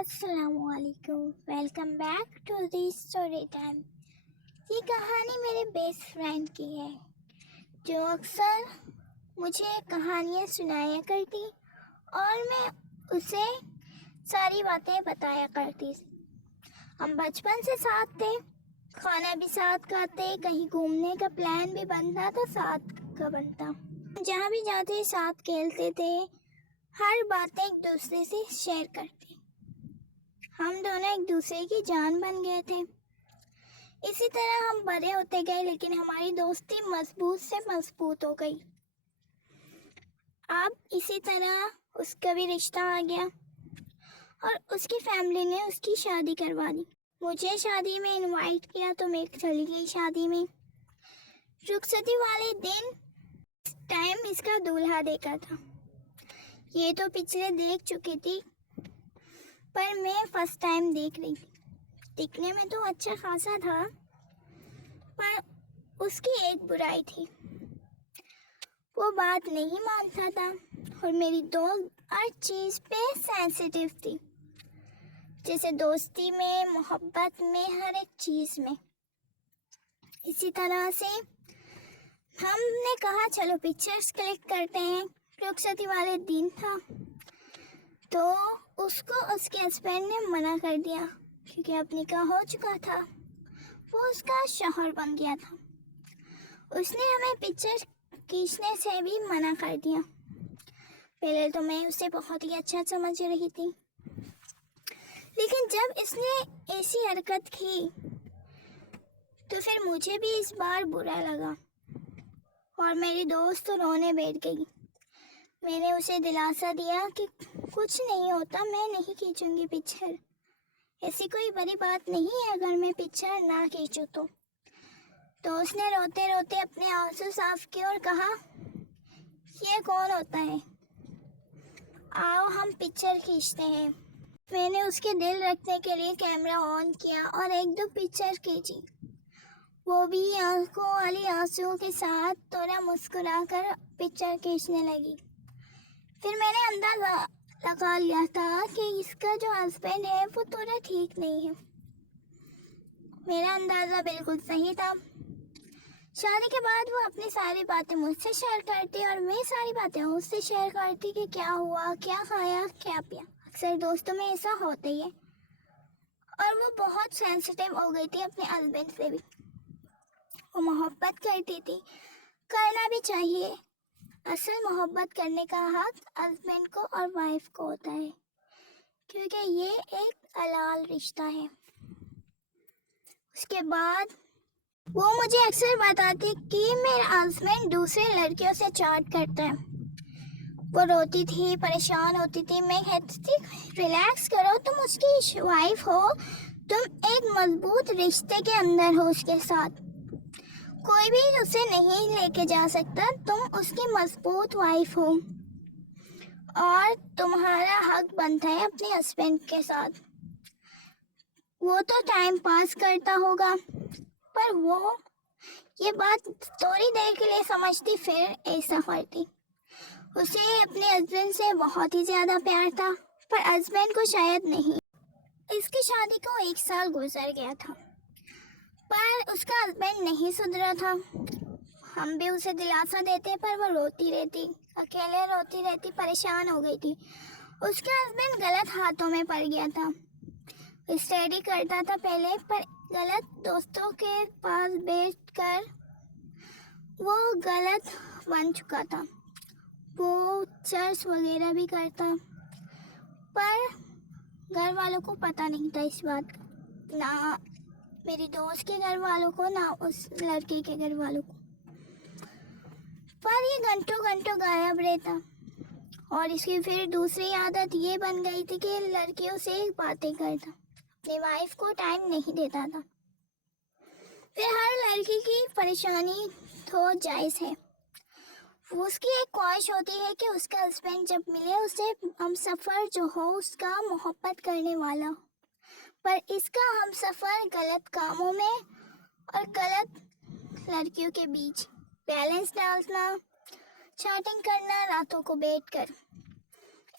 अस्सलामुअलैकुम, welcome back to the story time. ये कहानी मेरे बेस्ट फ्रेंड की है जो अक्सर मुझे कहानियाँ सुनाया करती और मैं उसे सारी बातें बताया करती। हम बचपन से साथ थे, खाना भी साथ खाते, कहीं घूमने का प्लान भी बनता तो साथ का बनता, जहाँ भी जाते साथ खेलते थे, हर बात एक दूसरे से शेयर करते। हम दोनों एक दूसरे की जान बन गए थे। इसी तरह हम बड़े होते गए, लेकिन हमारी दोस्ती मजबूत से मजबूत हो गई। अब इसी तरह उसका भी रिश्ता आ गया और उसकी फैमिली ने उसकी शादी करवा दी। मुझे शादी में इनवाइट किया तो मैं चली गई शादी में। रुखसती वाले दिन टाइम इसका दूल्हा देखा था। ये तो पिछले देख चुकी थी, पर मैं फर्स्ट टाइम देख रही थी। दिखने में तो अच्छा खासा था, पर उसकी एक बुराई थी, वो बात नहीं मानता था और मेरी दोस्त हर चीज़ पे सेंसिटिव थी, जैसे दोस्ती में, मोहब्बत में, हर एक चीज़ में। इसी तरह से हमने कहा चलो पिक्चर्स क्लिक करते हैं। रुखसती वाले दिन था तो उसको उसके हस्बैंड ने मना कर दिया, क्योंकि अब निकाह हो चुका था, वो उसका शौहर बन गया था। उसने हमें पिक्चर खींचने से भी मना कर दिया। पहले तो मैं उसे बहुत ही अच्छा समझ रही थी, लेकिन जब इसने ऐसी हरकत की तो फिर मुझे भी इस बार बुरा लगा और मेरी दोस्त तो रोने बैठ गई। मैंने उसे दिलासा दिया कि कुछ नहीं होता, मैं नहीं खींचूंगी पिक्चर, ऐसी कोई बड़ी बात नहीं है अगर मैं पिक्चर ना खींचूं तो उसने रोते रोते अपने आंसू साफ किए और कहा, ये कौन होता है, आओ हम पिक्चर खींचते हैं। मैंने उसके दिल रखने के लिए कैमरा ऑन किया और एक दो पिक्चर खींची, वो भी आंखों वाली आंसुओं के साथ थोड़ा मुस्कुराकर पिक्चर खींचने लगी। फिर मैंने अंदाजा लगा लिया था कि इसका जो हस्बैंड है वो थोड़ा ठीक नहीं है। मेरा अंदाज़ा बिल्कुल सही था। शादी के बाद वो अपनी सारी बातें मुझसे शेयर करती और मैं सारी बातें उससे शेयर करती कि क्या हुआ, क्या खाया, क्या पिया। अक्सर दोस्तों में ऐसा होता ही है। और वो बहुत सेंसिटिव हो गई थी अपने हस्बैंड से भी। वो मोहब्बत करती थी, करना भी चाहिए। असल मोहब्बत करने का हक हस्बैंड को और वाइफ को होता है, क्योंकि ये एक हलाल रिश्ता है। उसके बाद वो मुझे अक्सर बताती कि मेरा हस्बैंड दूसरे लड़कियों से चैट करता है। वो रोती थी, परेशान होती थी। मैं कहती थी रिलैक्स करो, तुम उसकी वाइफ हो, तुम एक मजबूत रिश्ते के अंदर हो उसके साथ, कोई भी उसे नहीं लेके जा सकता। तुम उसकी मजबूत वाइफ हो और तुम्हारा हक बनता है अपने हस्बैंड के साथ। वो तो टाइम पास करता होगा, पर वो ये बात थोड़ी देर के लिए समझती, फिर ऐसा करती। उसे अपने हस्बैंड से बहुत ही ज़्यादा प्यार था, पर हस्बैंड को शायद नहीं। इसकी शादी को 1 साल गुजर गया था, पर उसका हस्बैंड नहीं सुधरा था। हम भी उसे दिलासा देते, पर वो रोती रहती, अकेले रोती रहती, परेशान हो गई थी। उसका हस्बैंड गलत हाथों में पड़ गया था। स्टडी करता था पहले, पर गलत दोस्तों के पास बैठकर वो गलत बन चुका था। वो चर्च वगैरह भी करता, पर घर वालों को पता नहीं था इस बात का, ना मेरी दोस्त के घर वालों को, ना उस लड़के के घर वालों को। पर ये घंटों घंटों गायब रहता और इसकी फिर दूसरी आदत ये बन गई थी कि लड़कियों से बातें करता, अपनी वाइफ को टाइम नहीं देता था। फिर हर लड़की की परेशानी तो जायज़ है। उसकी एक ख्वाहिश होती है कि उसका हस्बैंड जब मिले उसे हम सफ़र जो हो उसका मोहब्बत करने वाला हो, पर इसका हम सफ़र गलत कामों में और गलत लड़कियों के बीच बैलेंस डालना, चैटिंग करना रातों को बैठकर,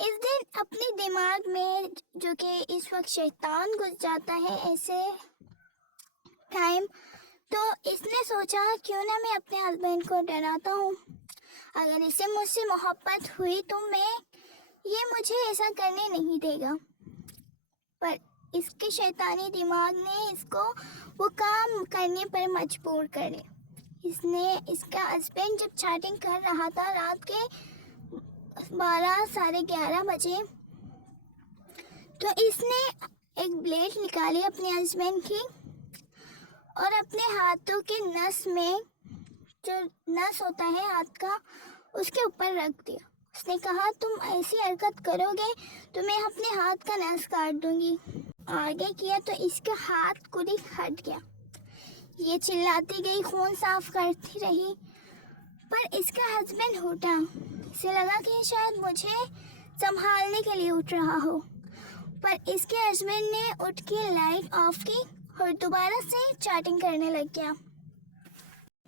इस दिन अपने दिमाग में जो कि इस वक्त शैतान घुस जाता है ऐसे टाइम, तो इसने सोचा क्यों ना मैं अपने हस्बैंड को डराता हूँ। अगर इसे मुझसे मोहब्बत हुई तो ये मुझे ऐसा करने नहीं देगा। पर इसके शैतानी दिमाग ने इसको वो काम करने पर मजबूर कर दिया। इसका हस्बैंड जब चैटिंग कर रहा था रात के 12 साढ़े 11 बजे, तो इसने एक ब्लेड निकाली अपने हस्बैंड की और अपने हाथों के नस में, जो नस होता है हाथ का, उसके ऊपर रख दिया। उसने कहा तुम ऐसी हरकत करोगे तो मैं अपने हाथ का नस काट दूंगी। आगे किया तो इसका हाथ खुद ही हट गया। ये चिल्लाती गई, खून साफ करती रही, पर इसका हस्बैंड उठा। इसे लगा कि शायद मुझे संभालने के लिए उठ रहा हो, पर इसके हस्बैंड ने उठ के लाइट ऑफ की और दोबारा से चैटिंग करने लग गया।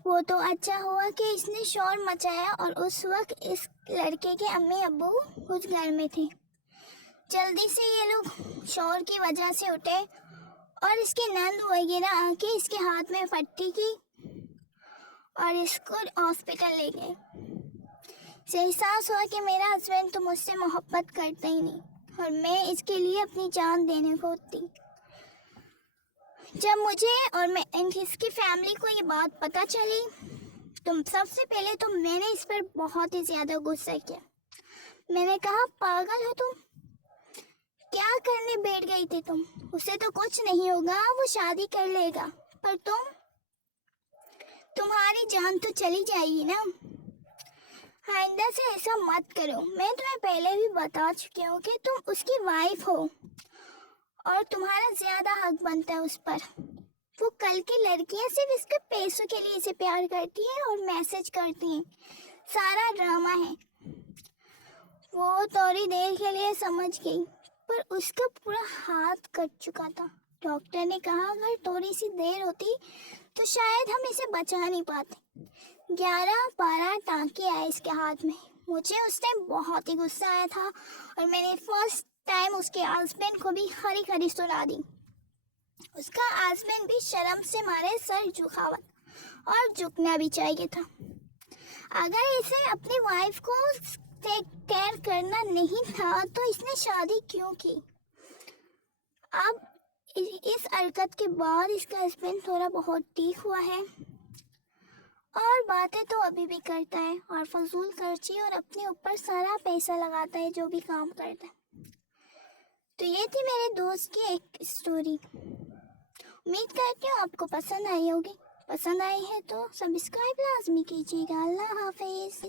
वो तो अच्छा हुआ कि इसने शोर मचाया और उस वक्त इस लड़के के अम्मी अब्बू कुछ घर में थे। जल्दी से ये लोग शोर की वजह से उठे और इसके नंद वगैरह आके इसके हाथ में पट्टी की और इसको हॉस्पिटल ले गए। इसे एहसास हुआ कि मेरा हस्बैंड तो मुझसे मोहब्बत करता ही नहीं और मैं इसके लिए अपनी जान देने को थी। जब मुझे और इसकी फैमिली को ये बात पता चली, तो सबसे पहले तो मैंने इस पर बहुत ही ज़्यादा गुस्सा किया। मैंने कहा पागल हो तुम, क्या करने बैठ गई थी तुम? उसे तो कुछ नहीं होगा, वो शादी कर लेगा, पर तुम्हारी जान तो चली जाएगी ना। आइंदा से ऐसा मत करो। मैं तुम्हें पहले भी बता चुकी हूँ कि तुम उसकी वाइफ हो और तुम्हारा ज़्यादा हक बनता है उस पर। वो कल की लड़कियां सिर्फ इसके पैसों के लिए इसे प्यार करती है और मैसेज करती हैं। सारा ड्रामा है। वो थोड़ी देर के लिए समझ गई, पर उसका पूरा हाथ कट चुका था। डॉक्टर ने कहा अगर थोड़ी सी देर होती तो शायद हम इसे बचा नहीं पाते। 11-12 टाँके आए इसके हाथ में। मुझे उस टाइम बहुत ही गुस्सा आया था और मैंने फर्स्ट टाइम उसके हस्बैंड को भी खरी खरी सुना दी। उसका हस्बैंड भी शर्म से मारे सर झुका हुआ और झुकना भी चाहिए था। अगर इसे अपनी वाइफ को टेक केयर करना नहीं था तो इसने शादी क्यों की? अब इस हरकत के बाद इसका हस्बैंड थोड़ा बहुत ठीक हुआ है और बातें तो अभी भी करता है और फजूल खर्ची और अपने ऊपर सारा पैसा लगाता है जो भी काम करता है। तो ये थी मेरे दोस्त की एक स्टोरी। उम्मीद करती हूँ आपको पसंद आई होगी। पसंद आई है तो सब्सक्राइब लाजमी कीजिएगा। अल्लाह हाफिज़।